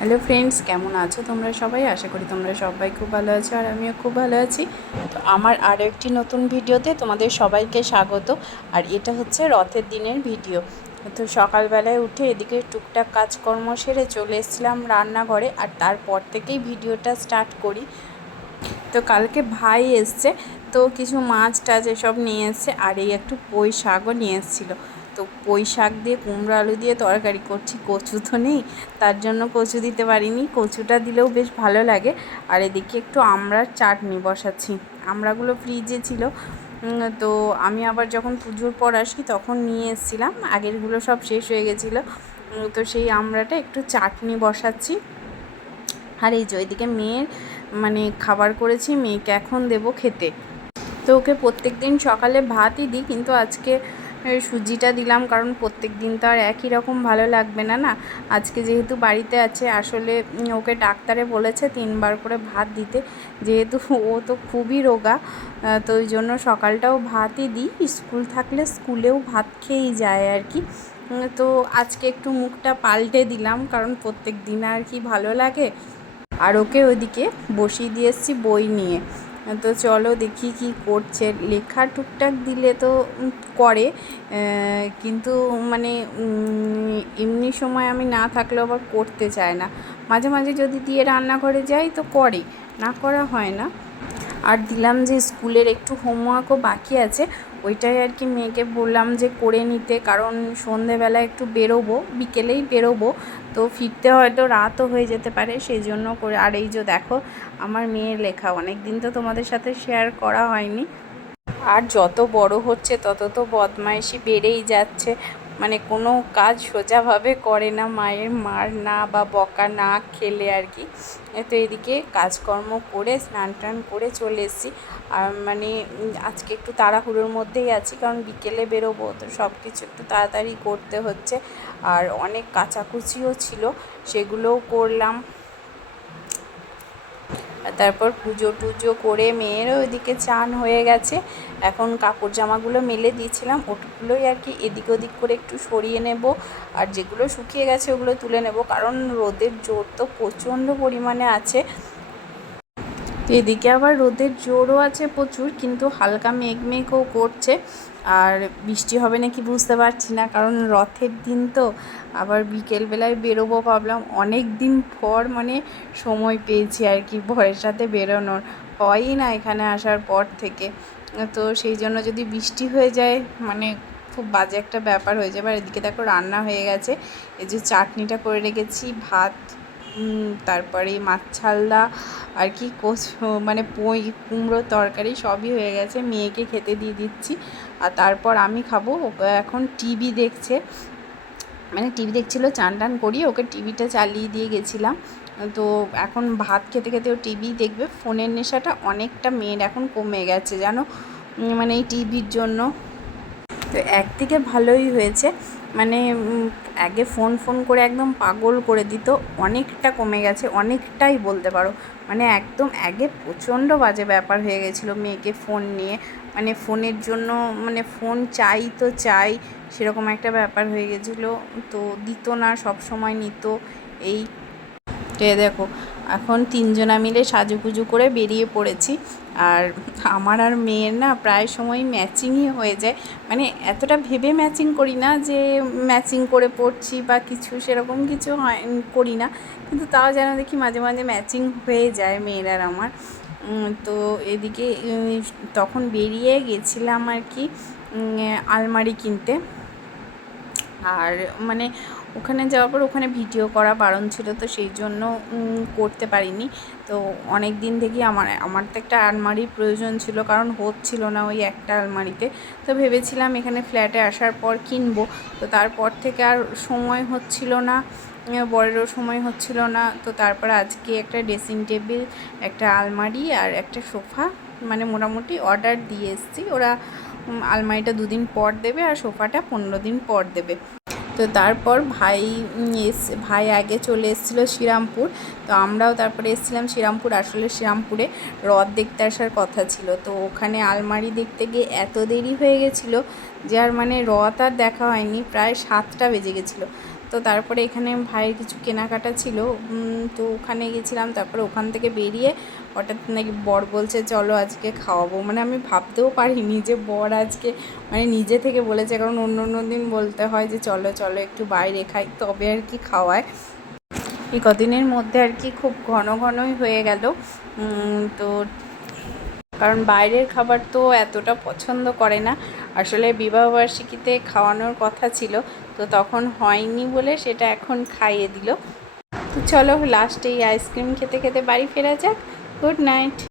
Hello friends, কেমন আছো তোমরা সবাই? আশা করি তোমরা সবাই খুব ভালো আছো আর আমিও খুব ভালো আছি। তো আমার আরও একটি নতুন ভিডিওতে তোমাদের সবাইকে স্বাগত। আর এটা হচ্ছে রথের দিনের ভিডিও। তো সকালবেলায় উঠে এদিকে টুকটাক কাজকর্ম সেরে চলে এসেছিলাম রান্নাঘরে আর তারপর থেকেই ভিডিওটা স্টার্ট করি। তো কালকে ভাই এসছে, তো কিছু মাছ টাছ এসব নিয়ে এসছে আর এই একটু পুঁই শাকও নিয়ে এসেছিল। তো পুঁই শাক দিয়ে কুমড়ো আলু দিয়ে তরকারি করছি, কচু তো নেই। তার জন্য কচু দিতে পারিনি, কচুটা দিলেও বেশ ভালো লাগে। আর এদিকে একটু আমড়ার চাটনি বসাচ্ছি। আমড়াগুলো ফ্রিজে ছিল। তো আমি আবার যখন পুজোর পর আসি তখন নিয়ে এসেছিলাম। আগেরগুলো সব শেষ হয়ে গেছিল। তো সেই আমড়াটা একটু চাটনি বসাচ্ছি। আর এই যে ওইদিকে মেয়ের মানে খাবার করেছি, মেয়েকে এখন দেবো খেতে। তো ওকে প্রত্যেক দিন সকালে ভাতই দিই, কিন্তু আজকে সুজিটা দিলাম, কারণ প্রত্যেক দিন তো আর একই রকম ভালো লাগবে না না? আজকে যেহেতু বাড়িতে আছে, আসলে ওকে ডাক্তারে বলেছে তিনবার করে ভাত দিতে। যেহেতু ও তো খুবই রোগা তো ওই জন্য সকালটাও ভাতই দিই। স্কুল থাকলে স্কুলেও ভাত খেয়েই যায় আর কি। তো আজকে একটু মুখটা পাল্টে দিলাম, কারণ প্রত্যেক দিন আর কি ভালো লাগে। আর ওকে ওইদিকে বসিয়ে দিয়ে এসেছি বই নিয়ে। তো চলো দেখি কি করছে। লেখা টুকটাক দিলে তো করে কিন্তু মানে এমনি সময় আমি না থাকলেও আবার করতে চায় না। মাঝে মাঝে যদি দিয়ে রান্নাঘরে যাই তো করে, না করা হয় না। আর দিলাম যে স্কুলের একটু হোমওয়ার্কও বাকি আছে, ওইটাই আর কি মেয়েকে বললাম যে করে নিতে, কারণ সন্ধেবেলা একটু বেরোবো, বিকেলেই বেরোবো। তো ফিরতে হয়তো রাতও হয়ে যেতে পারে সেই জন্য করে, আর এই যে দেখো, আমার মেয়ের লেখা অনেক দিন তো তোমাদের সাথে শেয়ার করা হয়নি। আর যত বড় হচ্ছে, তত তো বদমাইশি বেড়েই যাচ্ছে। মানে কোনো কাজ সোজাভাবে করে না, মায়ের মার না বা বকা না খেলে আর কি। তো এদিকে কাজকর্ম করে স্নান টান করে চলে এসেছি। আর মানে আজকে একটু তাড়াহুড়োর মধ্যেই আছি, কারণ বিকেলে বেরোবো, তো সব কিছু একটু তাড়াতাড়ি করতে হচ্ছে। আর অনেক কাচাকুচিও ছিল, সেগুলোও করলাম। তারপর পুজো টুজো করে মেয়েরও ওইদিকে চান হয়ে গেছে। এখন কাপড় জামাগুলো মেলে দিয়েছিলাম ওগুলোই আর কি এদিক ওদিক করে একটু সরিয়ে নেব আর যেগুলো শুকিয়ে গেছে ওগুলো তুলে নেব। কারণ রোদের জোর তো প্রচণ্ড পরিমাণে আছে। এদিকে আবার রোদের জোরও আছে প্রচুর, কিন্তু হালকা মেঘ মেঘও করছে। আর বৃষ্টি হবে নাকি বুঝতে পারছি না, কারণ রথের দিন তো। আবার বিকেলবেলায় বেরোবো ভাবলাম, অনেক দিন পর মানে সময় পেয়েছি আর কি ভয়ের সাথে বেরোনোর। হয়ই না এখানে আসার পর থেকে। তো সেই জন্য যদি বৃষ্টি হয়ে যায় মানে খুব বাজে একটা ব্যাপার হয়ে যাবে। আর এদিকে দেখো রান্না হয়ে গেছে, এই যে চাটনিটা করে রেখেছি, ভাত তারপরে মাছ ছালদা আর কি কোচ মানে পই কুমড়োর তরকারি সবই হয়ে গেছে। মেয়েকে খেতে দিয়ে দিচ্ছি। আর তারপর আমি খাব। এখন টিভি দেখছে। মানে টিভি দেখছিলো, চান টান করিয়ে ওকে টিভিটা চালিয়ে দিয়ে গেছিলাম। তো এখন ভাত খেতে খেতে ও টিভি দেখবে। ফোনের নেশাটা অনেকটা মেয়ের এখন কমে গেছে, জানো? মানে এই টিভির জন্য। তো একদিকে ভালোই হয়েছে। মানে আগে ফোন ফোন করে একদম পাগল করে দিত। অনেকটা কমে গেছে, অনেকটাই বলতে পারো। মানে একদম আগে প্রচণ্ড বাজে ব্যাপার হয়ে গেছিল মেয়েকে ফোন নিয়ে। মানে ফোনের জন্য মানে ফোন চাই তো চাই, সেরকম একটা ব্যাপার হয়ে গেছিল। তো দিত না, সব সময় নিত। এই দেখো এখন তিনজনা মিলে সাজুগুজু করে বেরিয়ে পড়েছি। আর আমার আর মেয়ের না প্রায় সময় ম্যাচিংই হয়ে যায়। মানে এতটা ভেবে ম্যাচিং করি না যে ম্যাচিং করে পড়ছি বা কিছু সেরকম কিছু হয়, করি না। কিন্তু তাও যেন দেখি মাঝে মাঝে ম্যাচিং হয়ে যায় মেয়ের আর আমার। তো এদিকে তখন বেরিয়ে গেছিলাম আর কি আলমারি কিনতে। আর মানে ওখানে যাওয়ার পর ওখানে ভিডিও করা বারণ ছিল, তো সেই জন্য করতে পারিনি। তো অনেক দিন থেকেই আমার আমার তো একটা আলমারির প্রয়োজন ছিল, কারণ হচ্ছিল না ওই একটা আলমারিতে। তো ভেবেছিলাম এখানে ফ্ল্যাটে আসার পর কিনবো, তো তারপর থেকে আর সময় হচ্ছিল না বরেরও সময় হচ্ছিল না। তো তারপর আজকে একটা ড্রেসিং টেবিল, একটা আলমারি আর একটা সোফা মানে মোটামুটি অর্ডার দিয়ে এসেছি। ওরা আলমারিটা দুদিন পর দেবে আর সোফাটা পনেরো দিন পর দেবে। তো তারপর ভাই এস, ভাই আগে চলে এসেছিল শ্রীরামপুর। তো আমরাও তারপরে এসেছিলাম শ্রীরামপুর, আসলে শ্রীরামপুরে রথ দেখতে আসার কথা ছিল। তো ওখানে আলমারি দেখতে গিয়ে এত দেরি হয়ে গেছিল যে আর মানে রথ আর দেখা হয়নি, প্রায় সাতটা বেজে গেছিল। তো তারপরে এখানে ভাইয়ের কিছু কেনাকাটা ছিল তো ওখানে গেছিলাম, তারপরে ওখান থেকে বেরিয়ে হঠাৎ নাকি বর বলছে, চলো আজকে খাওয়াবো। মানে আমি ভাবতেও পারিনি যে বর আজকে মানে নিজে থেকে বলেছে, কারণ অন্য অন্য দিন বলতে হয় যে, চলো চলো, একটু বাইরে খাই। তবে আর কি খাওয়ায়। এই কদিনের মধ্যে আর কি খুব ঘন ঘনই হয়ে গেল। তো কারণ বাইরের খাবার তো এতটা পছন্দ করে না। আসলে বিবাহবার্ষিকীতে খাওয়ানোর কথা ছিল, তো তখন হয়নি বলে সেটা এখন খাইয়ে দিল। তো চলো লাস্টে এই আইসক্রিম খেতে খেতে বাড়ি ফেরা যাক। Good night